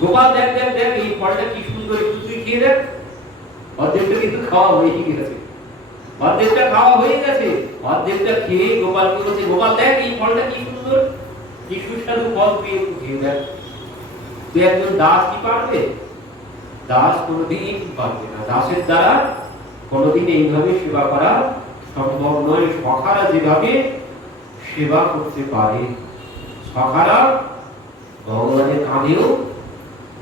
গোপাল দেখ দেখ দেখ এই ফলটা কি সুন্দর, একটু তুই খেয়ে দেখ। অর্ধেকটা কিন্তু খাওয়া হয়ে গেছে, অর্ধেকটা খাওয়া হয়ে গেছে, অর্ধেকটা খেয়ে গোপালকে বলছে, গোপাল দেখ এই ফলটা কি সুন্দর, কি সুস্বাদু ফল, তুই একটু খেয়ে দেখ। তুই একজন দাস কি পারবে? দাস কোনোদিন পারবে না, দাসের দ্বারা কোনোদিন এইভাবে সেবা করা সম্ভব নয়। সখারা যেভাবে সেবা করতে পারে, সখারা ভগবানের কাঁধেও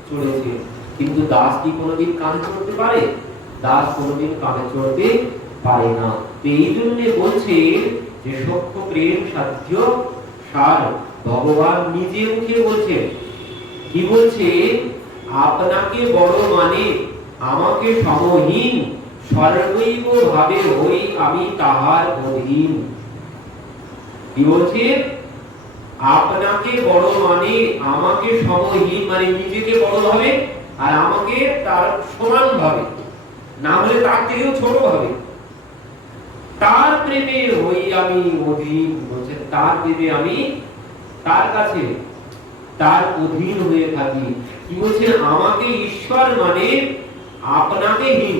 চড়েছে, কিন্তু দাস কি কোনোদিন কাঁধে চড়তে পারে? দাস কোনোদিন কাঁধে চড়তে পারে না। এই জন্য বলছে যে সখ্য প্রেম সাধ্য সার, ভগবান নিজে মুখে বলছেন। কি বলছে? আপনাকে বড় মানে আমাকে সমহীন, সর্বৈব ভাবে হই আমি তাহার অধীন। কি বলছে? আপনাকে বড় মানে আমাকে সমহীন, মানে নিজেকে বড় ভাবে আর আমাকে তার সমান ভাবে, না হলে তার থেকেও ছোট ভাবে। তার প্রেমে হই আমি অধীন, বলছে তার প্রেমে আমি তার কাছে তার অধীন হয়ে থাকি। কি বলছে? আমাকে ঈশ্বর মানে আপনাকে হীন,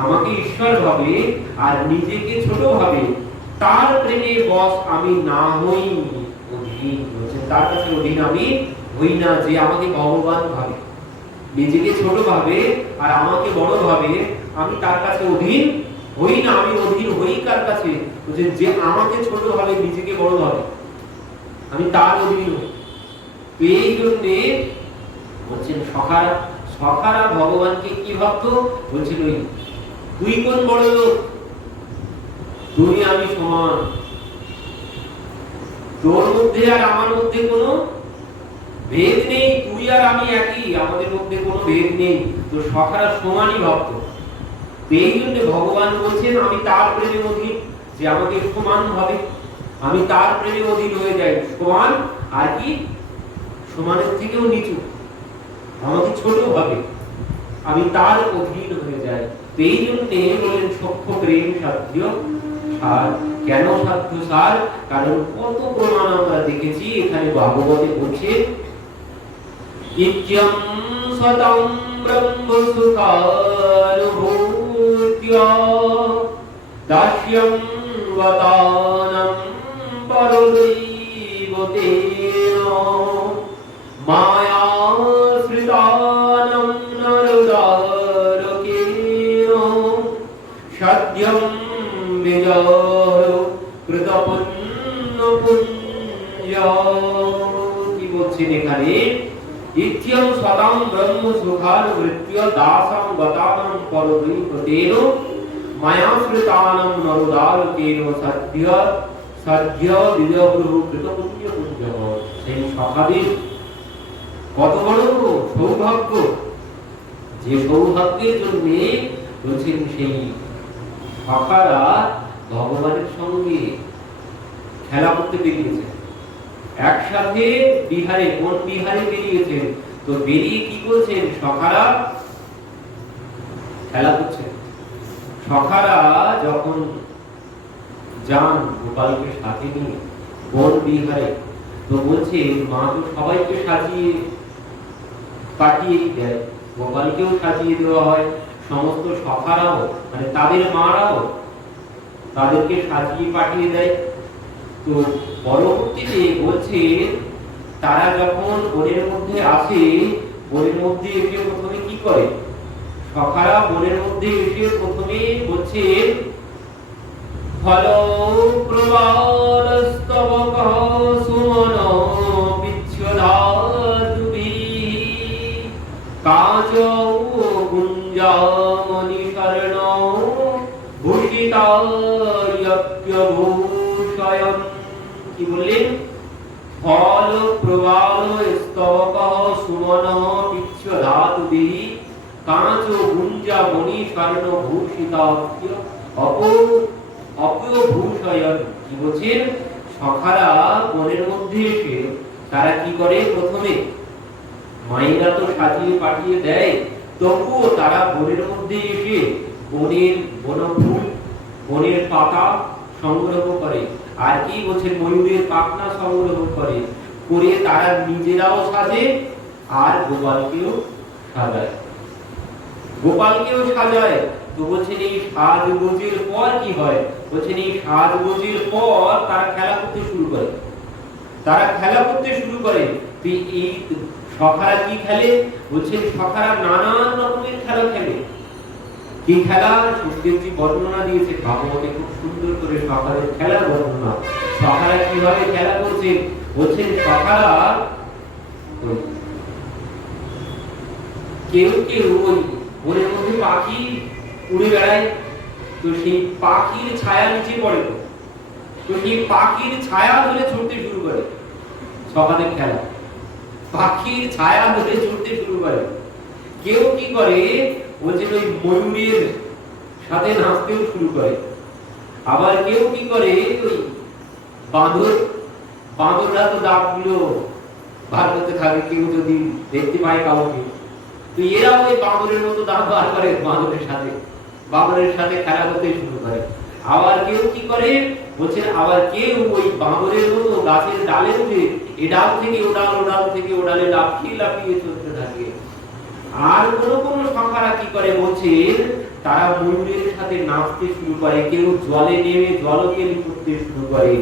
আমাকে ঈশ্বর ভাবে আর নিজেকে ছোট ভাবে, তার প্রেমে বশ আমি না হই অধীন। বলছে তার কাছে অধীন আমি হই না, যে আমাকে ভগবান ভাবে, নিজেকে ছোট ভাবে আর আমাকে বড় ভাবে, আমি তার কাছে অধীন হই না। আমি অধীন হই কার কাছে? বলছে যে আমাকে ছোট ভাবে, নিজেকে বড় ভাবে, আমি তার অধীন হই। এই জন্যে বলছেন সখারা, সখারা ভগবানকে কি ভাবতো? বলছিল তুই কোন বড় লোক, তুই আমি সমান, তোর মধ্যে আর আমার মধ্যে কোনো ভেদ নেই, তুই আর আমি একই, আমাদের মধ্যে কোনো ভেদ নেই। তো সখারা সমানই ভাবতো। এই জন্য ভগবান বলছেন আমি তার প্রেমে অধীন, যে আমাকে সমান ভাবে, আমি তার প্রেমে অধীন হয়ে যাই। সমান আর কি? সমানের থেকেও নিচু, আমাকে ছোট ভাবে, আমি তার অধীন হয়ে যাই। এই জন্য বলেন সখ্য প্রেম সাধ্য সার। কেন সাধ্য সার? কারণ কত প্রমাণ আমরা দেখেছি। এখানে ভাগবতে বলছে ইত্যং সতং ব্রহ্ম সুখানুভূত্য দাস্যং বদানং পরদৈবতেন মায়াশ্রিতানাং নরদারকেন সদ্যং বিজয় কৃতপুণ্য পুঞ্জ। কি বলছেন এখানে? ইত্যং সতং ব্রহ্ম সুখানুভূত্য দাসং গতানং পরদৈবতেন মায়াশ্রিতানাং নরদারকেন সদ্য বিজয় কৃতপুণ্য পুঞ্জ। সেই সখাদের কত বড় সৌভাগ্য, যে সৌভাগ্যের জন্য বলছেন সেই সখারা ভগবানের সঙ্গে খেলা করতে বেরিয়েছে, একসাথে বিহারে, কোন বিহারে বেরিয়েছেন? তো বেরিয়ে কি করছেন? সখারা খেলা করছে। সখারা যখন যান গোপালকে সাথে নিয়ে কোন বিহারে, তো বলছে মা তো সবাইকে সাজিয়ে পাঠিয়ে দেয়, গোপালকেও সাজিয়ে দেওয়া হয়, সমস্ত সখারাও মানে তাদের মারাও তাদেরকে সাজিয়ে পাঠিয়ে দেয়। তো পরবর্তীতে বলছে তারা যখন বনের মধ্যে আসে, বনের মধ্যে এসে প্রথমে কি করে? সখারা বনের মধ্যে এসে প্রথমে বলছে ফল প্রবালস্তবকঃ সুমন বিচ্ছদাতুবি কাজ গুঞ্জামণি শরণ ভূষিতায়ভূষয়ন। কি বললেন? ফল প্রবালস্তবকঃ সুমন বিচ্ছদাতুবি কাজ গুঞ্জামণি শরণ ভূষিতায় অপভূষয়ন। কি বলছেন? সখারা বনের মধ্যে এসে তারা কি করে? প্রথমে মায়েরা তো সাজিয়ে পাঠিয়ে দেয়, তবুও তারা বনের মধ্যে এসে বনের বনফুল, বনের পাতা সংগ্রহ করে, আর কি বলছেন? ময়ূরের পাখনা সংগ্রহ করে, করে তারা নিজেরাও সাজে আর গোপালকেও সাজায়, গোপালকেও সাজায়। তো বলছেন এই সাজগোজের পর কি হয়, বলছেন এই সাজগোজের পর তারা খেলা করতে শুরু করে, তারা খেলা করতে শুরু করে। তো এই সখারা কি খেলে, বলছেন সখারা নানান রকমের খেলা খেলে। কি খেলা, সুখদেবজি বর্ণনা দিয়েছে ভাগবতে খুব সুন্দর করে সখারের খেলার বর্ণনা। সখারা কিভাবে খেলা করছে, বলছেন সখারা কেউ কেউ ওই বনের মধ্যে পাখি উড়ে বেড়ায়, তো সেই পাখির ছায়া নিচে পড়ে, তো সেই পাখির ছায়া ধরে ছুটতে শুরু করে। সকালের খেলা পাখির ছায়া ধরে ছুটতে শুরু করে। কেউ কি করে, বলছে ওই ময়ূরের সাথে নাচতেও শুরু করে। আবার কেউ কি করে, ওই বাঁদররা তো দাঁতগুলো বার করতে থাকে, কেউ যদি দেখতে পায় কাউকে, তো এরা ওই বাঁদরের মতো দাঁত বার করে, বাঁদরের সাথে খেলা করতে শুরু করে। আবার কেউ কি করে, বলছেন আবার কেউ ওই বাঁদরের মতো গাছের ডালে উঠে এ ডাল থেকে ও ডাল, ও ডাল থেকে ও ডালে লাফিয়ে লাফিয়ে চলতে থাকে। আর কোন কোন সখারা কি করে, বলছেন তারা ময়ূরের সাথে নাচতে শুরু করে, কেউ জলে নেমে জলকেলি করতে শুরু করে,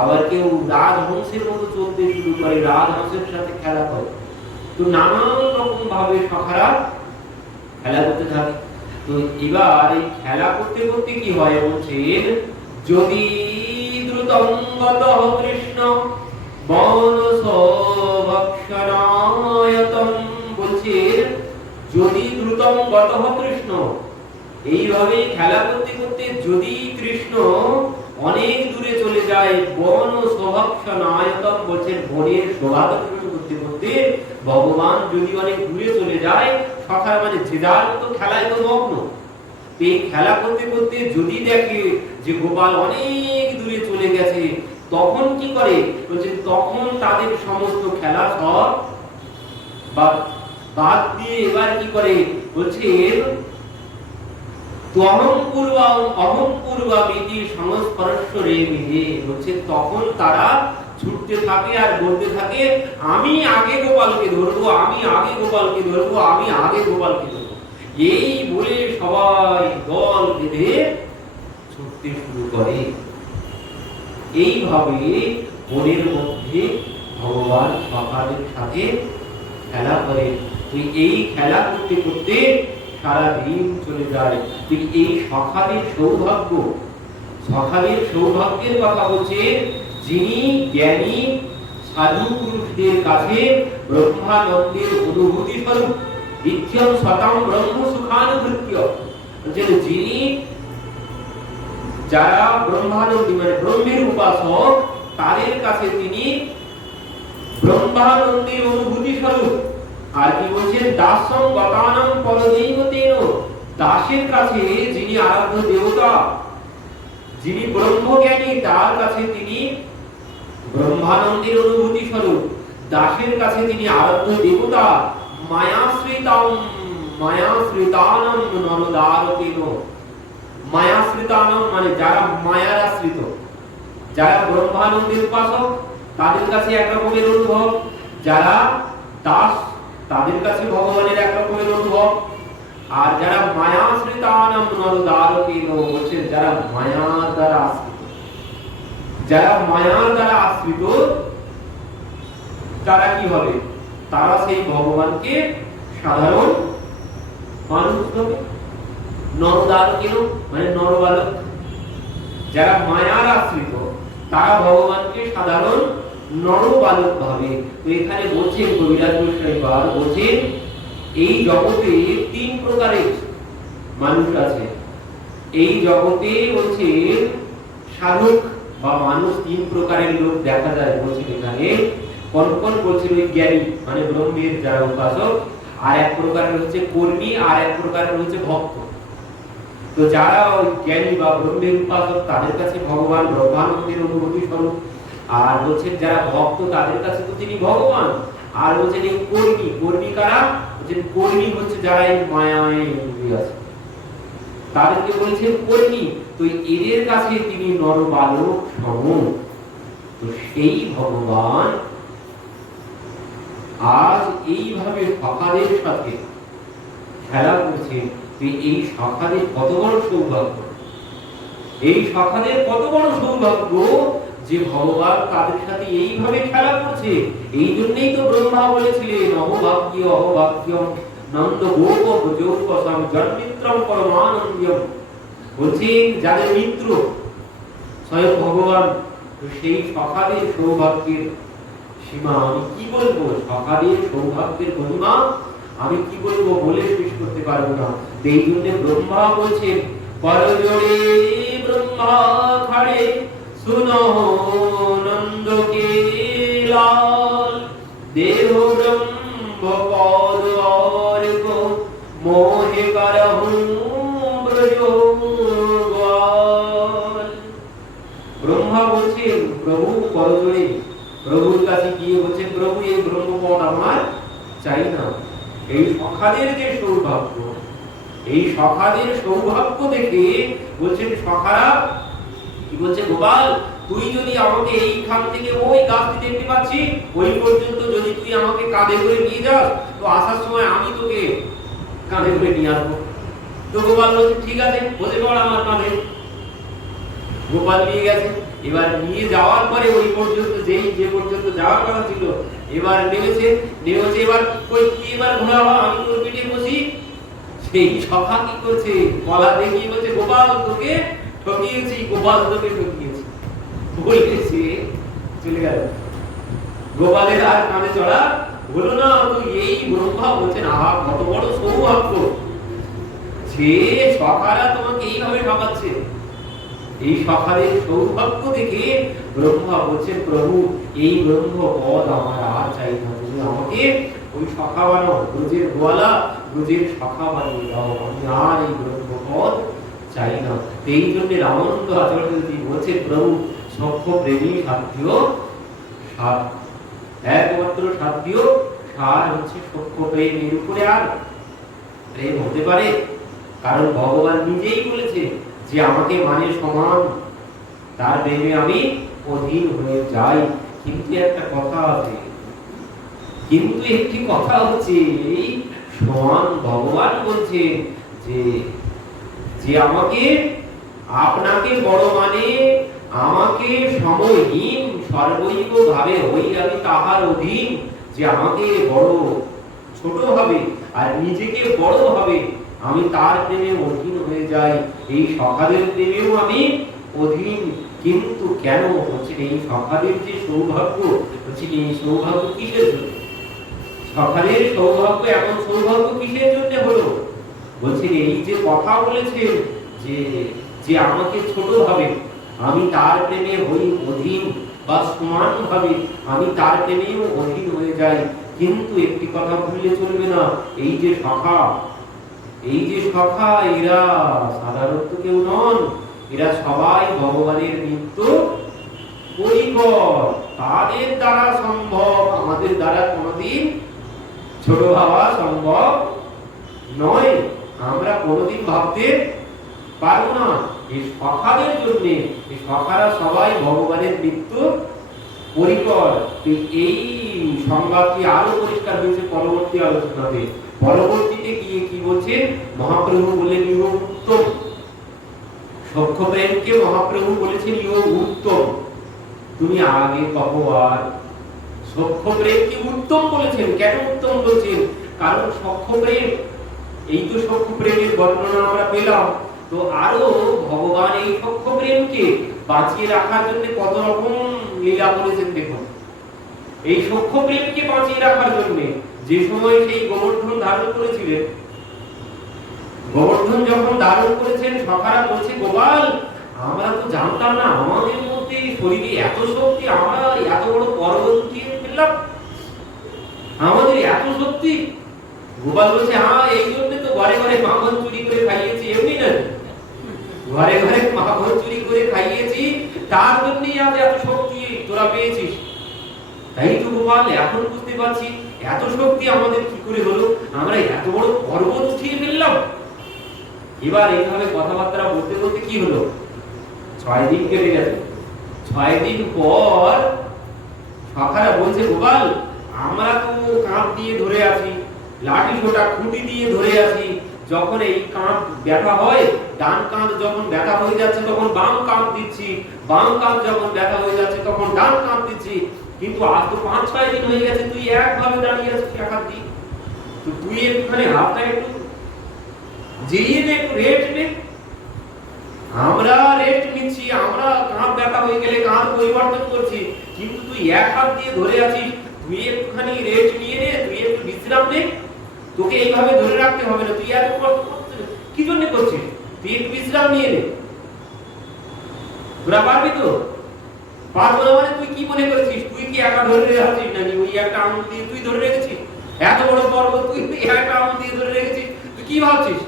আবার কেউ রাজহংসের মতো চলতে শুরু করে, রাজহংসের সাথে খেলা করে। তো নানান রকম ভাবে সখারা খেলা করতে থাকে। তো এবার এই খেলা করতে করতে কি হয়, বলছেন যদি দ্রুতং গতঃ কৃষ্ণ বনসভক্ষণায়তম, বলছেন যদি দ্রুতং গতঃ কৃষ্ণ, এইভাবে খেলা করতে করতে যদি কৃষ্ণ অনেক দূরে চলে যায়, বনসভক্ষণায়তম, বলছেন বনের শোভা দর্শন করতে করতে ভগবান যদি অনেক দূরে চলে যায়, সখারা মানে যে যার মতো খেলায় তো মগ্ন। এই খেলা করতে করতে যদি দেখে যে গোপাল অনেক দূরে চলে গেছে, তখন কি করে, বলছেন তখন তাদের সমস্ত খেলা সব বাদ দিয়ে এবার কি করে, বলছেন অহং পূর্বামিতি সংস্পর্শরে মিলে, বলছে তখন তারা ছুটতে থাকে আর বলতে থাকে আমি আগে গোপালকে ধরবো, আমি আগে গোপালকে ধরবো, আমি আগে গোপালকে ধরবো। এই বলে সবাই দল বেঁধে ছুটতে শুরু করে। এইভাবে বনের মধ্যে ভগবান সখাদের সাথে খেলা করে। তুই এই খেলা করতে করতে সারা দিন চলে যায়। তুই এই সখাদের সৌভাগ্য, সখাদের সৌভাগ্যের কথা বলছে, যিনি জ্ঞানী সাধু পুরুষদের কাছে ব্রহ্মানন্দের অনুভূতি স্বরূপ নিত্যম সতাম ব্রহ্ম সুখানুভূত্য, যিনি যারা ব্রহ্মানন্দী মানে ব্রহ্মের উপাসক, তাদের কাছে তিনি ব্রহ্মানন্দের অনুভূতি স্বরূপ। আর কি বলছেন, দাসং গতানাং পরদৈবতেন, দাসের কাছে যিনি আরাধ্য দেবতা, যিনি ব্রহ্মজ্ঞানী, তার কাছে তিনি ব্রহ্মানন্দের অনুভূতি স্বরূপ। দাসের কাছে তিনি আরাধ্য দেবতা। মায়াশ্রিতানম নরদারকেন, মায়াশ্রিতানম মানে যারা মায়ার আশ্রিত, যারা ব্রহ্মানন্দের উপাসক তাদের কাছে এক রকমের অনুভব, যারা দাস তাদের কাছে ভগবানের এক রকমের অনুভব। আর যারা মায়াশ্রিতানম নরদারকেন, বলছেন যারা মায়ার দ্বারা আশ্রিত, যারা মায়ার দ্বারা আশ্রিত তারা কি হবে, তারা সেই ভগবানকে সাধারণ মানুষ ভাবে, নরদারকেন মানে নরবালক। যারা মায়ার আশ্রিত তারা ভগবানকে সাধারণ নরবালক ভাবে। তো এখানে বলছেন কবিরাজ গোস্বামী বলছেন এই জগতে তিন প্রকারের মানুষ আছে। এই জগতে বলছে সাধক বা মানুষ তিন প্রকারের লোক দেখা যায়। বলছেন এখানে কোন কোন, বলছেন ওই জ্ঞানী মানে ব্রহ্মের যারা উপাসক, আর এক প্রকারের হচ্ছে কর্মী, আর এক প্রকারের হচ্ছে ভক্ত। তো যারা ওই জ্ঞানী বা ব্রহ্মের উপাসক তাদের কাছে ভগবান ব্রহ্মানন্দের অনুভূতি স্বরূপ, আর বলছেন যারা ভক্ত তাদের কাছে তো তিনি ভগবান। আর বলছেন এই কর্মী, কর্মী কারা, বলছেন কর্মী হচ্ছে যারা এই মায়ায় আছে তাদেরকে বলেছেন কর্মী। তো এদের কাছে তিনি নরবালক সম। তো সেই ভগবান আজ এইভাবে সখাদের সাথে খেলা করছে, এই সখাদের কত বড় সৌভাগ্য, এই সখাদের কত বড় সৌভাগ্য যে ভগবান তাদের সাথে এইভাবে খেলা করছে। এই জন্যই তো ব্রহ্মা বলেছিলেন অহভাগ্য অহভাগ্যম নন্দ গোপ যোগসম জন্মিত্রম পরমানন্দম। বলছেন যাদের মিত্র স্বয়ং ভগবান, তো সেই সখাদের সৌভাগ্যের সীমা আমি কি বলবো, সখাদের সৌভাগ্যের মহিমা আমি কি বলবো, বলে শেষ করতে পারবো না। এই জন্য ব্রহ্মা বলছেন করজোড়ে ব্রহ্মা খাড়ে শুনো নন্দ কে লাল, দেহ ব্রহ্ম পদ অর্ঘ মোহে করহু ব্রজোগাল। ব্রহ্মা বলছেন প্রভু করজোড়ে, প্রভুর কাছে গিয়ে বলছেন প্রভু এই ব্রহ্মপদ আমার চাই না। এই সখাদের যে সৌভাগ্য, এই সখাদের সৌভাগ্য দেখে বলছেন সখারা কি বলছে, গোপাল তুই যদি আমাকে এইখান থেকে ওই গাছটি দেখতে পাচ্ছি ওই পর্যন্ত যদি তুই আমাকে কাঁধে করে নিয়ে যাস, তো আসার সময় আমি তোকে কাঁধে করে নিয়ে আসবো। তো গোপাল বলছে ঠিক আছে, বসে পড় আমার কাঁধে। গোপাল নিয়ে গেছে। এবার নিয়ে যাওয়ার পরে ওই পর্যন্ত যে পর্যন্ত যাওয়ার কথা ছিল, এবার নেমেছে। এবার কই তুই এবার ঘোড়া, আমি তোর পিঠে বসি। সেই সখা কি করছে, গলা দেখিয়ে বলছে গোপাল তোকে ঠকিয়েছি, গোপাল তোকে ঠকিয়েছি বলেছে, চলে গেল। গোপালের আর কানে চড়া হলো না। তো এই ব্রহ্মা বলছেন আহা কত বড় সৌভাগ্য যে সখারা তোমাকে এইভাবে ঠকাচ্ছে। এই সখাদের সৌভাগ্য দেখে ব্রহ্মা বলছেন প্রভু এই ব্রহ্ম পদ আমার আর চাই না, তুমি আমাকে ওই সখা বানাও, ব্রজের গোয়ালা ব্রজের সখা বানিয়ে দাও, আমি আর এই ব্রহ্ম পদ চাই না। এই জন্য রামানন্দ আচার্য বলছেন প্রভু সখ্য প্রেমী সাধ্য সার, একমাত্র সাধ্য সার হচ্ছে সখ্য প্রেম। এর উপরে আর প্রেম হতে পারে? কারণ ভগবান নিজেই বলেছে যে আমাকে মানে সমান, তার প্রেমে আমি অধীন হয়ে যাই। কিন্তু একটা কথা আছে, কিন্তু একটি কথা হচ্ছে এই সমান ভগবান বলছে যে যে আমাকে আপনাকে বড় মানে আমাকে সময়হীন সর্বৈব ভাবে হই আমি তাহার অধীন, যে আমাকে বড় ছোট ভাবে আর নিজেকে বড় ভাবে আমি তার প্রেমে অধীন হয়ে যাই। এই সখাদের প্রেমেও আমি অধীন। কিন্তু কেন হচ্ছে এই সখাদের যে সৌভাগ্য, হচ্ছে এই সৌভাগ্য কিসের জন্য? সখাদের সৌভাগ্য এমন সৌভাগ্য কিসের জন্য হলো? বলছেন এই যে কথা বলেছেন যে যে আমাকে ছোট ভাবে আমি তার প্রেমে হই অধীন, বা সমান ভাবে আমি তার প্রেমেও অধীন হয়ে যাই। কিন্তু একটি কথা ভুললে চলবে না, এই যে সখা, এই যে সখা এরা সাধারণত কেউ নন, এরা সবাই ভগবানের নিত্য পরিকর। তাদের দ্বারা সম্ভব, আমাদের দ্বারা কোনোদিন ছোট ভাবা সম্ভব নয়, আমরা কোনোদিন ভাবতে পারবো না। এই সখাদের জন্য, এই সখারা সবাই ভগবানের নিত্য পরিকর। এই সংবাদটি আরো পরিষ্কার হয়েছে পরবর্তী আলোচনাতে। পরবর্তীতে গিয়ে কি বলছেন মহাপ্রভু বললেন ইহ উত্তম, সখ্য প্রেমকে মহাপ্রভু বলেছেন ইহ উত্তম। তুমি আগে কহো আর। সখ্য প্রেমকে উত্তম বলেছেন। কেন উত্তম বলছেন? কারণ সখ্য প্রেম, এই তো সখ্য প্রেমের বর্ণনা আমরা পেলাম, তো আরো ভগবান এই সখ্য প্রেমকে বাঁচিয়ে রাখার জন্য কত রকম লীলা করেছেন। দেখুন এই সখ্য প্রেমকে বাঁচিয়ে রাখার জন্য যে সময় সেই গোবর্ধন ধারণ করেছিলেন, গোবর্ধন যখন ধারণ করেছেন সখারা বলছে গোপাল আমরা তো জানতাম না আমাদের মধ্যে শরীরে এত শক্তি, আমরা এত বড় পর্বত উঠিয়ে ফেললাম, আমাদের এত শক্তি। গোপাল বলছে হ্যাঁ এই জন্য তো ঘরে ঘরে মাখন চুরি করে খাইয়েছি, এমনি না ঘরে ঘরে মাখন চুরি করে খাইয়েছি, তার জন্যই আজ এত শক্তি তোরা পেয়েছিস। তাই তো গোপাল এখন বুঝতে পারছি এত শক্তি আমাদের কি করে হলো, আমরা এত বড় পর্বত উঠিয়ে ফেললাম। এবার এইভাবে কথাবার্তা বলতে বলতে কি হলো, 6 দিন কেটে গেছে। 6 দিন পর সখারা বলছে গোপাল আমরা তো কাঁধ দিয়ে ধরে আছি, লাঠি ছোটা খুঁটি দিয়ে ধরে আছি। যখন এই কাঁধ ব্যথা হয়, ডান কাঁধ যখন ব্যথা হয়ে যাচ্ছে তখন বাম কাঁধ দিচ্ছি, বাম কাঁধ যখন ব্যথা হয়ে যাচ্ছে তখন ডান কাঁধ দিচ্ছি। কিন্তু আজ তো 5-6 দিন হয়ে গেছে তুই একভাবে দাঁড়িয়ে আছিস এক হাত দিয়ে। তো তুই একটুখানি হাতটা একটু জিরিয়ে নে, একটু রেস্ট নে। আমরা রেস্ট নিচ্ছি, আমরা কাঁধ ব্যথা হয়ে গেলে কাঁধ পরিবর্তন করছি, কিন্তু তুই এক হাত দিয়ে ধরে আছিস। তুই একটুখানি রেস্ট নিয়ে নে, তুই একটু বিশ্রাম নে। তোকে এইভাবে ধরে রাখতে হবে না। তুই এত কষ্ট করছিস কি জন্য করছিস? তুই একটু বিশ্রাম নিয়ে নে। তোরা পারবি তো? পারবো না মানে তুই কি মনে করছিস? তুই কি একা ধরে রেখেছিস নাকি? ওই একটা আঙুল দিয়ে তুই ধরে রেখেছিস? এত বড় পর্বত তুই একটা আঙুল দিয়ে ধরে রেখেছিস? তুই কি ভাবছিস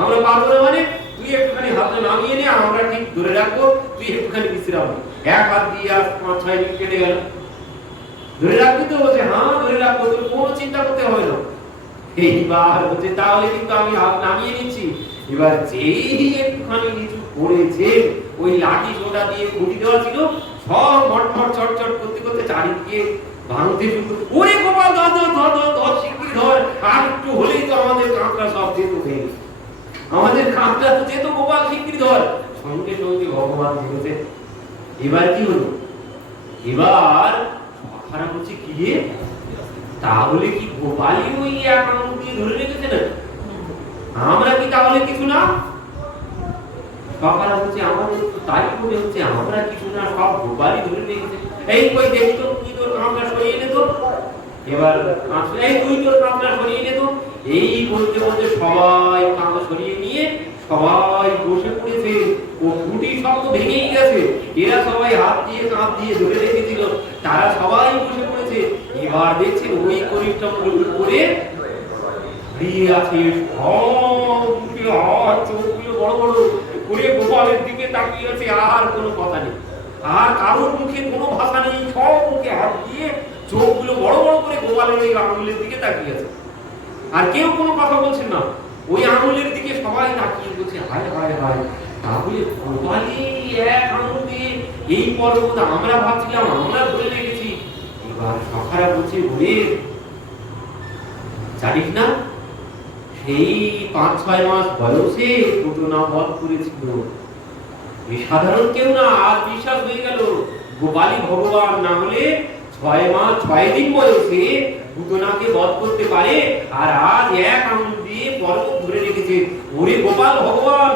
আমরা পারবো না মানে? তুই একটুখানি হাতে নামিয়ে নে, আমরা ঠিক ধরে রাখবো, তুই একটুখানি বিশ্রাম নে। এক হাত দিয়ে আজ 5-6 দিন কেটে গেল। ধরে রাখবি তো? বলছে হ্যাঁ ধরে রাখবো, তোর কোনো চিন্তা করতে হবে না। এইবার বলছে তাহলে কিন্তু আমি হাত নামিয়ে নিচ্ছি। এবার যেই একটুখানি নিচু পড়েছে, ওই লাঠি সোটা দিয়ে খুঁটি দেওয়া ছিল, সব মটমট চটচট করতে করতে চারিদিকে ভাঙতে শুরু। ওরে গোপাল ধর ধর ধর ধর ধর, শিগগির ধর, আর একটু হলেই তো আমাদের কাঁকড়া সব যেত ভেঙে। আমাদের কাঁকড়া তো যেত, গোপাল শিগগির ধর। সঙ্গে সঙ্গে ভগবান দেখেছে। এবার কি হলো? এবার খারাপ হচ্ছে কি রে, তাহলে কি গোপালই ওই এক আঙুল দিয়ে ধরে রেখেছে না? আমরা কি তাহলে কিছু না? সকালে হচ্ছে আমাদের তাই মনে হচ্ছে আমরা কিছু না, সব গোপালই ধরে রেখেছে। এই কই দেখি তো, তুই তোর কাঁকড়া সরিয়ে নে তো। এবার এই তুই তোর কাঁকড়া সরিয়ে নে তো। এই বলতে বলতে সবাই কাঁকড়া সরিয়ে নিয়ে সবাই বসে পড়েছে। ও খুঁটি সব তো ভেঙেই গেছে। এরা সবাই হাত দিয়ে কাঁধ দিয়ে ধরে রেখেছিল, তারা সবাই বসে পড়েছে। এবার দেখছেন ওই করিষ্ঠা করে দিয়ে আছে, চোখগুলো বড় বড় করে গোপালের দিকে তাকিয়ে আছে। আর কোনো কথা নেই, আর কারোর মুখে কোনো ভাষা নেই। সব মুখে হাত দিয়ে চোখগুলো বড় বড় করে গোপালের ওই আঙুলের দিকে তাকিয়ে আছে। আর কেউ কোনো কথা বলছেন না। ওই আঙুলের দিকে সবাই তাকিয়ে বলছে হায় হায় হায়, তাহলে গোপালই এক আঙুল দিয়ে এই পর্বত আমরা ভাবছিলাম আমরা ধরে রেখেছি। এবার সখারা বলছে ওরে জানিস না, সেই 5-6 মাস বয়সে ঘটনা বধ করেছিল। এই সাধারণ কেউ না। আজ বিশ্বাস হয়ে গেল গোপালই ভগবান, না হলে 6 মাস 6 দিন বয়সে ঘটনাকে বধ করতে পারে। আর আজ এক আঙুল দিয়ে পর্বত ধরে রেখেছে। ওরে গোপাল ভগবান।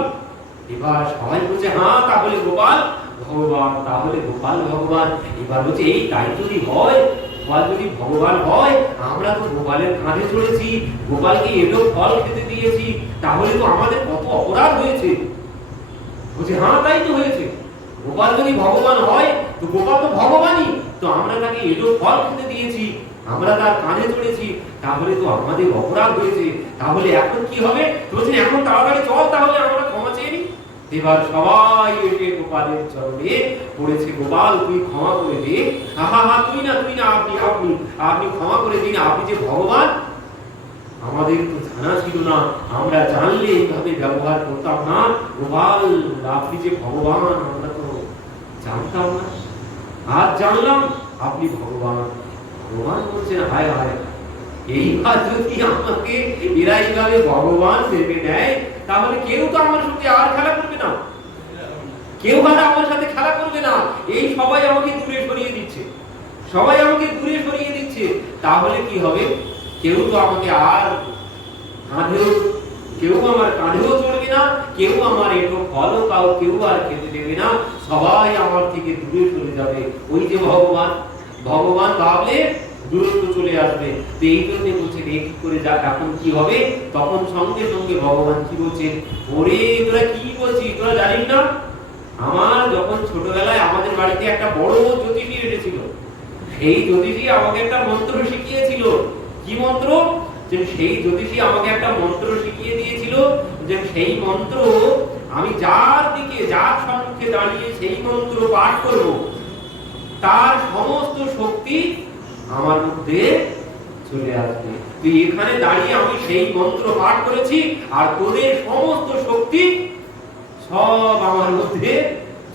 এবার সবাই বলছে হ্যাঁ তাহলে গোপাল ভগবান, তাহলে গোপাল ভগবান। এবার বলছে এই তাই যদি হয়, গোপাল যদি ভগবান হয়, আমরা তো গোপালের কাঁধে চড়েছি, গোপালকে এলো ফল খেতে দিয়েছি, তাহলে তো আমাদের কত অপরাধ হয়েছে। বলছে হ্যাঁ তাই তো হয়েছে। গোপাল যদি ভগবান হয় তো গোপাল তো ভগবানই, তো আমরা তাকে এলো ফল খেতে দিয়েছি, আমরা তার কাঁধে চড়েছি, তাহলে তো আমাদের অপরাধ হয়েছে। তাহলে এখন কি হবে? বলছেন এখন তাড়াতাড়ি চল, তাহলে আমরা ক্ষমা চেয়ে নিই। এবার সবাই এসে গোপালের চরণে পড়েছে। গোপাল তুই ক্ষমা করে দে। হা হা, তুই না তুই না, আপনি আপনি আপনি ক্ষমা করে দিন। আপনি যে ভগবান, আমাদের তো জানা ছিল না, আমরা জানলে এইভাবে ব্যবহার করতাম না। গোপাল আপনি যে ভগবান আমরা তো জানতাম না, আজ জানলাম আপনি ভগবান। ভগবান বলছেন হায় হায়, এইবার যদি আমাকে এরা এইভাবে ভগবান ভেবে নেয়, তাহলে কেউ তো আমার সাথে আর খেলা করবে না, কেউ আর আমার সাথে খেলা করবে না। এই সবাই আমাকে দূরে সরিয়ে দিচ্ছে, সবাই আমাকে দূরে সরিয়ে দিচ্ছে। তাহলে কি হবে? কেউ তো আমাকে আর কাঁধেও, কেউ আমার কাঁধেও চড়বে না, কেউ আমার একটু ফলও কেউ আর খেতে দেবে না, সবাই আমার থেকে দূরে চলে যাবে। ওই যে ভগবান, ভগবান ভাবলে দূরত্ব চলে আসবে। তো এই জন্য বলছে কি করে যাক, এখন কি হবে? তখন সঙ্গে সঙ্গে ভগবান কি বলছেন, ওরে তোরা কি বলছিস, তোরা জানিস না আমার যখন ছোটবেলায় আমাদের বাড়িতে একটা বড় জ্যোতিষী এসেছিল, সেই জ্যোতিষী আমাকে একটা মন্ত্র শিখিয়েছিল। কি মন্ত্র? যে সেই জ্যোতিষী আমাকে একটা মন্ত্র শিখিয়ে দিয়েছিল, যে সেই মন্ত্র আমি যার দিকে, যার সম্মুখে দাঁড়িয়ে সেই মন্ত্র পাঠ করব, তার সমস্ত শক্তি আমার মধ্যে চলে আসবে। তুই এখানে দাঁড়িয়ে আমি সেই মন্ত্র পাঠ করেছি, আর তোদের সমস্ত শক্তি সব আমার মধ্যে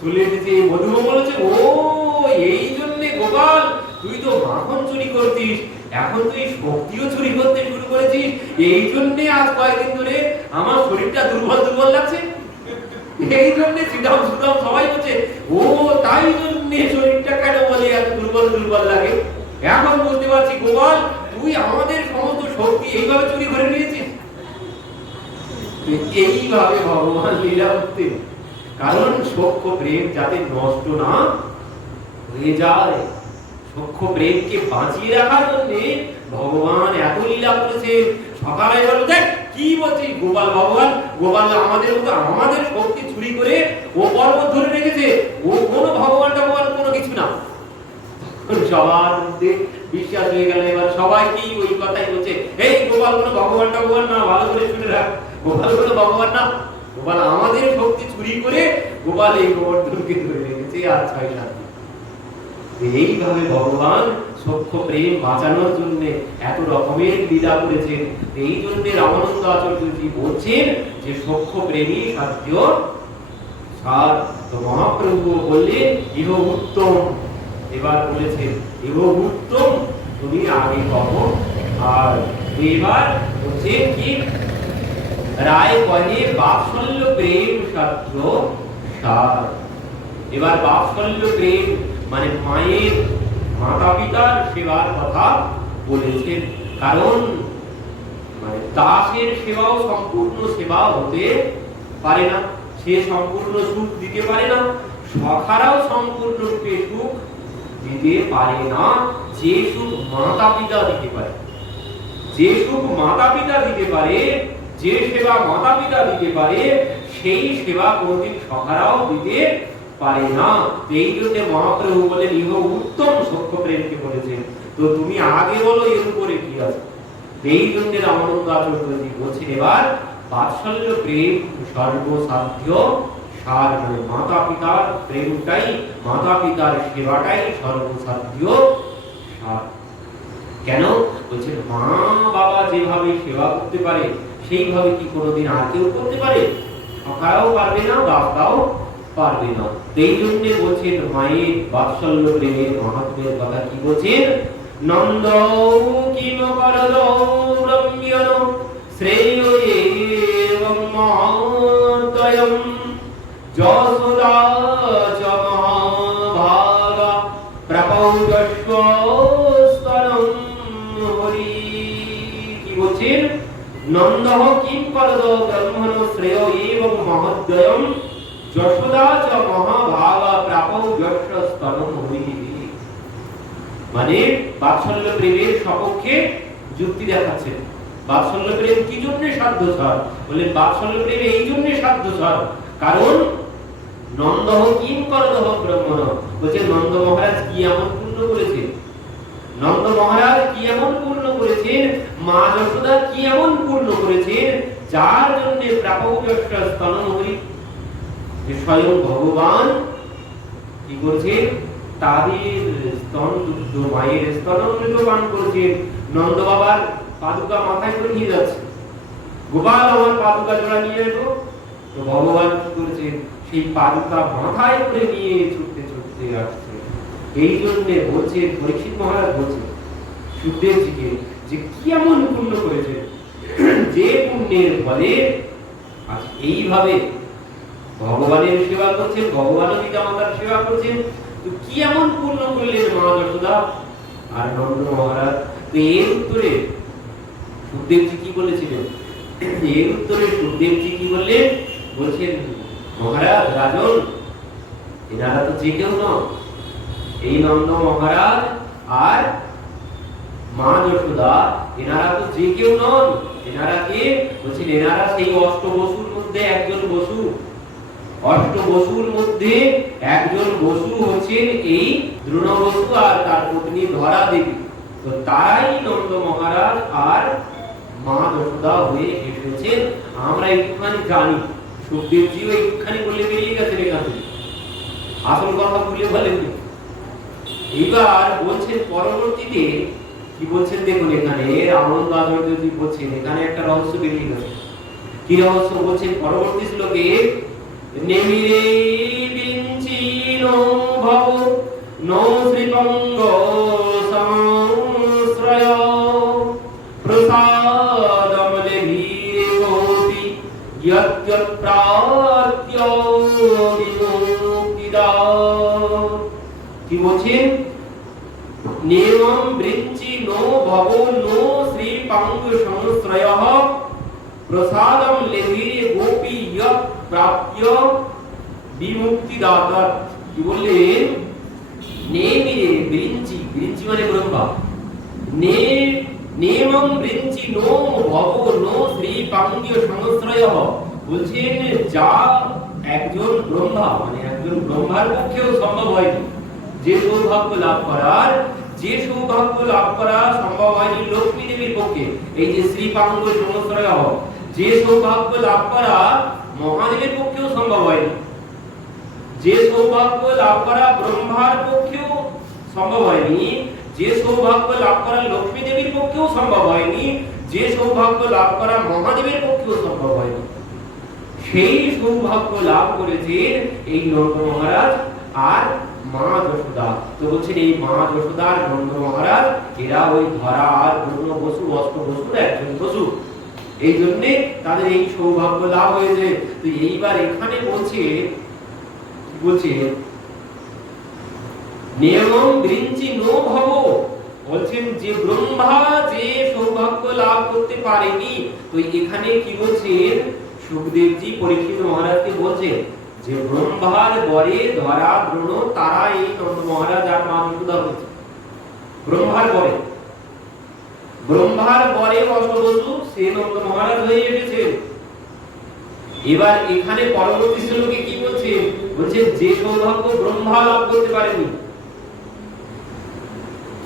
চলে এসেছে। মধুমা বলেছে ও এই জন্য গোপাল তুই তো মাখন চুরি করতিস, এখন তুই শক্তিও চুরি করতে শুরু করেছিস, এই জন্য আজ কয়েকদিন ধরে আমার শরীরটা দুর্বল দুর্বল লাগছে। এই জন্য শ্রীরাম সুদাম সবাই বলছে ও তাই জন্য শরীরটা কেন বলে এত দুর্বল দুর্বল লাগে। এখন বুঝতে পারছি গোপাল তুই আমাদের সমস্ত শক্তি এইভাবে চুরি করে নিয়েছিস। এইভাবে ভগবান লীলা করতেন, কারণ সখ্য প্রেম যাতে নষ্ট না হয়ে যায়, সখ্য প্রেমকে বাঁচিয়ে রাখার জন্য ভগবান এত লীলা করেছেন। সকালে বলো দেখ কি বলছি গোপাল ভগবান, গোপাল আমাদের মতো আমাদের শক্তি চুরি করে ও পর্বত ধরে রেখেছে, ও কোনো ভগবান টগবান কোনো কিছু না। সবার মধ্যে বিশ্বাস হয়ে গেল, এবার সবাই কি ওই কথাই বলছে এই গোপাল কোনো ভগবান টগবান না, ভালো করে শুনে রাখ, গোপাল কোনো ভগবান না, গোপাল আমাদের শক্তি চুরি করে গোপাল এই গোবর্ধনকে ধরে রেখেছে আর ৬-৭ দিন। এইভাবে ভগবান সখ্য প্রেম বাঁচানোর জন্য এত রকমের লীলা করেছেন। এই জন্য রামানন্দ আচার্যজি বলছেন যে সখ্য প্রেমী সাধ্য সার। তো মহাপ্রভু বললেন ইহ উত্তম, এবার বলেছেন ইহ উত্তম তুমি আগে কহ। আর এবার বলছেন কি রায় কহে বাৎসল্য প্রেম সাধ্য সার। এবার বাৎসল্য প্রেম মানে মায়ের মাতা পিতার সেবার কথা বলেছেন, কারণ মানে দাসের সেবাও সম্পূর্ণ সেবা হতে পারে না, সে সম্পূর্ণ সুখ দিতে পারে না, সখারাও সম্পূর্ণ রূপে সুখ দিতে পারে না। যে সুখ মাতা পিতা দিতে পারে, যে সুখ মাতা পিতা দিতে পারে, যে সেবা মাতা পিতা দিতে পারে, সেই সেবা কোনদিন সখারাও দিতে পারে না। এই জন্য মহাপ্রভু বলেন ইহ উত্তম সখ্য প্রেমকে বলেছেন। তো তুমি আগে বলো এর উপরে কি আছে। এই জন্য রামানন্দ আচার্যজি বলছেন এবার বাৎসল্য প্রেম সর্বসাধ্য সার, মানে মাতা পিতার প্রেমটাই, মাতা পিতার সেবাটাই সর্বসাধ্য সার। কেন বলছেন মা বাবা যেভাবে সেবা করতে পারে সেইভাবে কি কোনোদিন আর কেউ করতে পারে? সখাও পারবে না, বাবাও পারবে না। এই জন্য বলছেন মায়ের বাৎসল্য প্রেমের মাহাত্ম্যের কথা কি বলছেন, নন্দ কিম করদ রম্যন শ্রেয় এবং মহাদয়ম যশোদা চ মহাভাগা প্রপৌজস্ব স্তনম হরি। কি বলছেন, নন্দঃ কিম করদ ব্রহ্মণ শ্রেয় এবং মহাদয়ম যশোদা চ মহাভাগা প্রাপৌজস্ব স্তনম হরি। মানে বাৎসল্য প্রেমের সপক্ষে যুক্তি দেখাচ্ছেন। বাৎসল্য প্রেম কি জন্য সাধ্যসার? বলেন বাৎসল্য প্রেম এই জন্য সাধ্যসার কারণ নন্দঃ কিম করদঃ ব্রহ্মণ, বলছে নন্দ মহারাজ কি এমন পূর্ণ করেছেন, নন্দ মহারাজ কি এমন পূর্ণ করেছেন, মা যশোদা কি এমন পূর্ণ করেছেন, যার জন্য প্রাপৌজস্ব স্তনম হরি, যে স্বয়ং ভগবান কি করছেন, তাদের স্তন দুগ্ধ মায়ের স্তনামৃত পান করছেন। নন্দ বাবার পাদুকা মাথায় করে নিয়ে যাচ্ছে, গোপাল আমার পাদুকা জোড়া নিয়ে এলো, তো ভগবান কি করেছেন, সেই পাদুকা মাথায় করে নিয়ে ছুটতে ছুটতে আসছে। এই জন্য বলছেন পরীক্ষিত মহারাজ বলছেন সুখদেবজিকে যে কি এমন পুণ্য করেছে, যে পুণ্যের ফলে আজ এইভাবে ভগবানের সেবা করছেন, ভগবানও পিতা মাতার সেবা করছেন। তো কি এমন পূর্ণ করলেন মা যশোদা আর নন্দ মহারাজ? তো এর উত্তরে সুখদেবজি কি বলেছিলেন, এর উত্তরে সুখদেবজি কি বললেন, বলছেন মহারাজ রাজন এনারা তো যে কেউ নন, এই নন্দ মহারাজ আর মা যশোদা এনারা তো যে কেউ নন। এনারা কে? বলছেন এনারা সেই অষ্ট বসুর মধ্যে একজন বসু। অষ্ট বসুর মধ্যে একজন বসু হচ্ছেন এই দ্রোণ বসু আর তার পত্নী ধরা দেবী। তো তারাই নন্দ মহারাজ আর মা যশোদা হয়ে এসেছেন। আমরা একটুখানি জানি, সুখদেবজিও একটুখানি বলে বেরিয়ে গেছেন এখান থেকে, আসল কথা ভুলে বলেন। এইবার বলছেন পরবর্তীতে কি বলছেন দেখুন, এখানে রামানন্দ আচার্যজি বলছেন এখানে একটা রহস্য বেরিয়ে গেছে। কি রহস্য বলছেন পরবর্তী শ্লোকে, নেমিরে বিঞ্চিনো ভব নো শ্রীপঙ্গ সংশ্রয় প্রাপ্য বিমুক্তিদা। কি বলছেন? নিয়মং বৃঞ্চি নো ভব নো শ্রী পাঙ্গ সংশ্রয়ঃ প্রসাদম লেভিরে গোপী ইয়ৎ প্রাপ্য বিমুক্তিদাতা। কি বললেন? নেমিরে বৃঞ্চি, বৃঞ্চি মানে ব্রহ্মা, নেমং বৃঞ্চি নো ভব নো শ্রী পাঙ্গ সংশ্রয়ঃ। বলছেন যা একজন ব্রহ্মা মানে একজন ব্রহ্মার পক্ষেও সম্ভব হয়নি, যে সৌভাগ্য লাভ করার, যে সৌভাগ্য লাভ করা সম্ভব হয়নি লক্ষ্মী দেবীর পক্ষে, এই যে শ্রী পাঙ্গ সংশ্রয়ঃ, যে সৌভাগ্য লাভ করা মহাদেবের পক্ষেও সম্ভব হয়নি, যে সৌভাগ্য লাভ করা ব্রহ্মার পক্ষেও সম্ভব হয়নি, যে সৌভাগ্য লাভ করা লক্ষ্মী দেবীর পক্ষেও সম্ভব হয়নি, যে সৌভাগ্য লাভ করা মহাদেবের পক্ষেও সম্ভব হয়নি, সেই সৌভাগ্য লাভ করেছেন এই নন্দ মহারাজ আর মা যশোদা। তো বলছেন এই মা যশোদা আর নন্দ মহারাজ এরা ওই ধরা আর ব্রহ্ম বসু অষ্ট বসুর একজন বসু, এই জন্য তাদের এই সৌভাগ্য লাভ হয়েছে। তো এইবার এখানে বলছে নিয়মং বৃঞ্চি নো ভব, বলছেন যে ব্রহ্মা যে সৌভাগ্য লাভ করতে পারেনি। তো এখানে কি বলছেন? সুখদেবজি পরীক্ষিত মহারাজকে বলছেন যে ব্রহ্মার বরে ধরা দ্রোণ তারা এই নন্দ মহারাজ আর মা যশোদা হয়েছে। ব্রহ্মার বরে, ব্রহ্মার বরে অষ্টবসু সে নন্দ মহারাজ হয়ে এসেছেন। এবার এখানে পরবর্তী শ্লোকে কি বলছে? বলছে যে সৌভাগ্য ব্রহ্মা লাভ করতে পারেনি।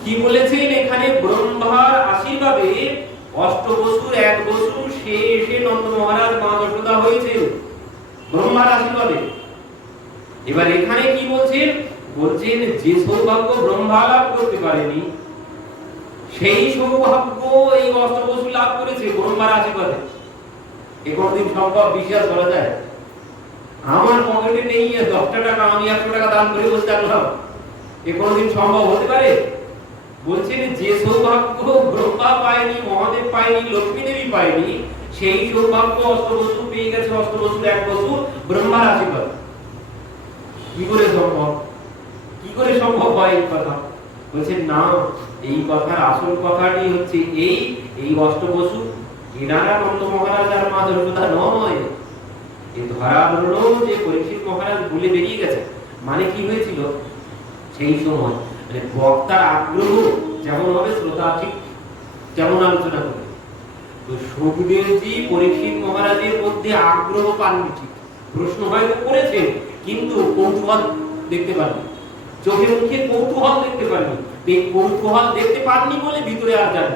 কি বলেছেন এখানে? ব্রহ্মার আশীর্বাদে অষ্টবসুর এক বসু সে এসে নন্দ মহারাজ মা যশোদা হয়েছে ব্রহ্মার আশীর্বাদে। এবার এখানে কি বলছেন? বলছেন যে সৌভাগ্য ব্রহ্মা লাভ করতে পারেনি সেই সৌভাগ্য এই অষ্টবসু লাভ করেছে ব্রহ্মার আশীর্বাদে। এ কোনদিন সম্ভব? বিশ্বাস করা যায়? আমার পকেটে নেই 10টা টাকা, আমি 100 টাকা দান করে বসে থাকলাম, এ কোনদিন সম্ভব হতে পারে? বলছেন যে সৌভাগ্য ব্রহ্মা পায়নি, মহাদেব পায়নি, লক্ষ্মী দেবী পায়নি, সেই সৌভাগ্য অষ্টবসু পেয়ে গেছে। অষ্টবসুর এক বসু ব্রহ্মার আশীর্বাদ। কি করে সম্ভব? কি করে সম্ভব হয় এই কথা? বলছেন না, এই কথার আসল কথাটি হচ্ছে এই অষ্টবসু এনারা নন্দ মহারাজ আর মা যশোদা নয়। এই ধরাধরণ যে পরীক্ষিত মহারাজ ভুলে বেরিয়ে গেছে। মানে কি হয়েছিল সেই সময়? মানে বক্তার আগ্রহ যেমন হবে শ্রোতা ঠিক যেমন আলোচনা করবে। তো সুখদেবজি পরীক্ষিত মহারাজের মধ্যে আগ্রহ পাননি, ঠিক প্রশ্ন হয়তো করেছেন কিন্তু কৌতূহল দেখতে পাননি, চোখে মুখে কৌতূহল দেখতে পাননি। এই কৌতূহল দেখতে পাননি বলে ভিতরে আর যান।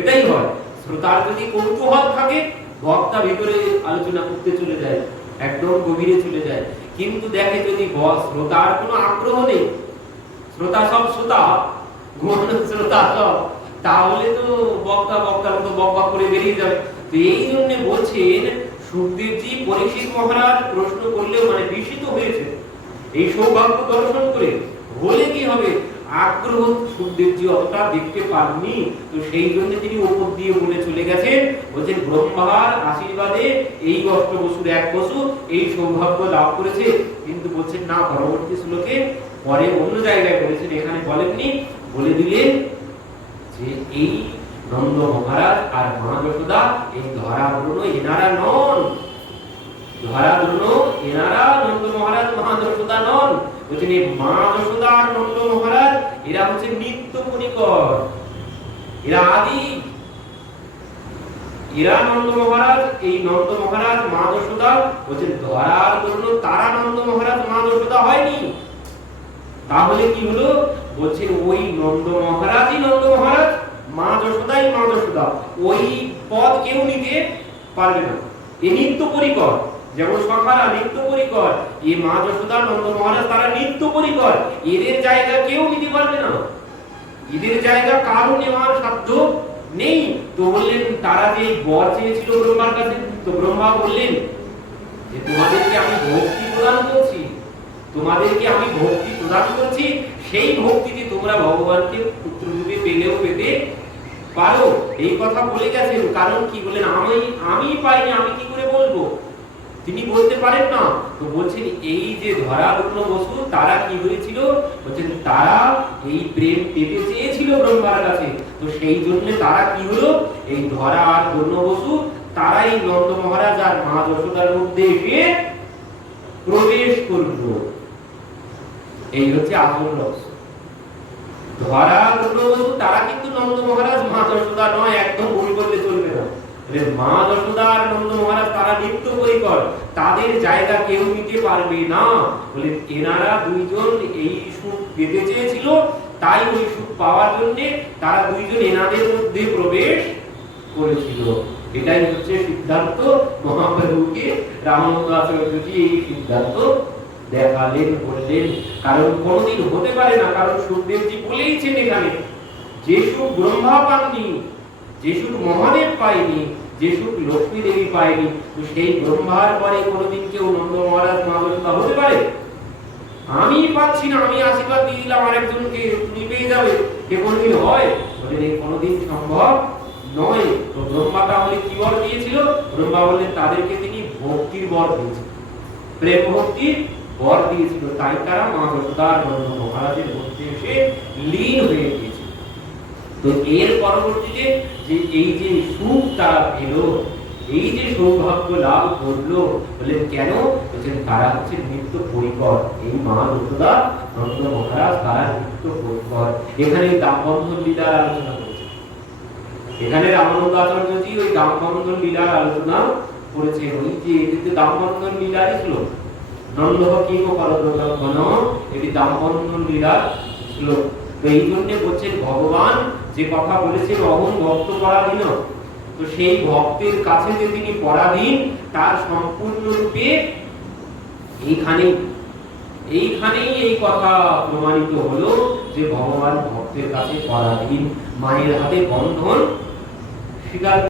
এটাই হয়, শ্রোতার যদি কৌতূহল থাকে বক্তা ভিতরে আলোচনা করতে চলে যায়, একদম গভীরে চলে যায়। কিন্তু দেখে যদি শ্রোতার কোনো আগ্রহ নেই, শ্রোতা সব শ্রোতা শ্রোতা সব, তাহলে তো বক্তার মতো বকবক করে বেরিয়ে যাবে। তো এই জন্য বলছেন সুখদেবজি পরীক্ষিত মহারাজ প্রশ্ন করলেও মানে বিস্মিত হয়েছে এই সৌভাগ্য দর্শন করে। হলে কি হবে? আগ্রহ সুখদেবজি অতটা দেখতে পাননি। তো সেই জন্য তিনি উপর দিয়ে বলে চলে গেছেন, বলছেন ব্রহ্মার আশীর্বাদে এই অষ্টবসুর এক বসু এই সৌভাগ্য লাভ করেছে। কিন্তু বলছেন না, পরবর্তী শ্লোকে পরে অন্য জায়গায় বলেছেন, এখানে বলেননি। বলে দিলেন যে এই নন্দ মহারাজ আর মা যশোদা এই ধরাধরণ এনারা নন, ধরাধরণ এনারা নন্দ মহারাজ মা যশোদা নন। বলছেন এই মা যশোদা আর নন্দ মহারাজ এরা হচ্ছে নিত্য পরিকর, এরা আদি। এরা নন্দ মহারাজ, এই নন্দ মহারাজ মা যশোদা বলছেন ধরাধরণ তারা নন্দ মহারাজ মা যশোদা হয়নি। তাহলে কি হলো? বলছেন ওই নন্দ মহারাজই নন্দ মহারাজ, মা যশোদাই মা যশোদা। ওই পদ কেউ নিতে পারবে না। এ নিত্য পরিকর, যেমন সখারা নিত্য পরিকর, এ মা যশোদা নন্দ মহারাজ তারা নিত্য পরিকর। এদের জায়গা কেউ নিতে পারবে না, এদের জায়গা কারো নেওয়ার সাধ্য নেই। তো বললেন তারা যে বর চেয়েছিল ব্রহ্মার কাছে, তো ব্রহ্মা বললেন যে তোমাদেরকে আমি ভক্তি প্রদান করছি, তোমাদেরকে আমি ভক্তি প্রদান করছি, সেই ভক্তিতে তোমরা ভগবানকে পুত্র রূপে পেলেও পেতে পারো। এই কথা বলে গেছেন। কারণ কি বলেন? আমি পাইনি, আমি কি করে বলবো? বলবো, তিনি বলতে পারেন না। তো বলছেন এই যে ধরারুগ্ন বসু তারা কি হয়েছিল, বলছেন তারা এই প্রেম পেতে চেয়েছিল ব্রহ্মার কাছে, তো সেই জন্য তারা কি হলো, এই ধরা আর গণ্য বসু তারাই নন্দ মহারাজ আর মা যশোদার মধ্যে এসে প্রবেশ করলো। এই হচ্ছে আসল রহস্য। ধরা গণ্য বসু তারা কিন্তু নন্দ মহারাজ মা যশোদা নয়, একদম ভুল করলে চলবে না। মা যশোদা আর নন্দ মহারাজ তারা নিত্য পরিকর, তাদের জায়গা কেউ নিতে পারবে না বলে এনারা দুইজন এই সুখ পেতে চেয়েছিল, তাই ওই সুখ পাওয়ার জন্য তারা দুইজন এনাদের মধ্যে প্রবেশ করেছিল। এটাই হচ্ছে সিদ্ধান্ত। মহাপ্রভুকে রামানন্দ আচার্যজি এই সিদ্ধান্ত দেখালেন, বললেন। কারণ কোনদিন হতে পারে না, কারণ সুখদেবজি বলেইছেন এখানে যে সুখ ব্রহ্মা পাননি, যে সুখ মহাদেব পায়নি, যে সুখ লক্ষ্মী দেবী পায়নি, তো সেই ব্রহ্মার পরে কোনদিন কেউ নন্দ মহারাজ মা যশোদা হতে পারে? আমি পাচ্ছি না, আমি আশীর্বাদ দিয়ে দিলাম আরেকজনকে, তুমি পেয়ে যাবে, কে কোনদিন হয়? বলেন এই কোনদিন সম্ভব নয়। তো ব্রহ্মা তাহলে কি বর দিয়েছিল? ব্রহ্মা বললেন তাদেরকে তিনি ভক্তির বর দিয়েছিলেন, প্রেম ভক্তির বর দিয়েছিল, তাই তারা মা যশোদা আর নন্দ মহারাজের মধ্যে এসে লীন হয়ে গিয়েছিল। তো এর পরবর্তীতে যে এই যে সুখ তারা পেল, এই যে সৌভাগ্য লাভ করলো, বলে কেন? বলছেন তারা হচ্ছে নিত্য পরিকর, এই মা যশোদা নন্দ মহারাজ তারা নিত্য পরিকর। এখানে দামবন্ধন লীলার আলোচনা করেছে, এখানে রামানন্দ আচার্যজি ওই দামবন্ধন লীলার আলোচনা করেছেন। ওই যে এটিতে দামবন্ধন লীলারই শ্লোক, নন্দ কিম করদলঙ্ঘন, এটি দামবন্ধন লীলার শ্লোক। তো এই জন্য বলছেন ভগবান যে কথা বলেছেন অহং ভক্ত পরাধীন, তো সেই ভক্তের কাছে যে তিনি পরাধীন তার সম্পূর্ণরূপে এইখানেই এই কথা প্রমাণিত হলো যে ভগবান ভক্তের কাছে পরাধীন, মায়ের হাতে বন্ধন স্বীকার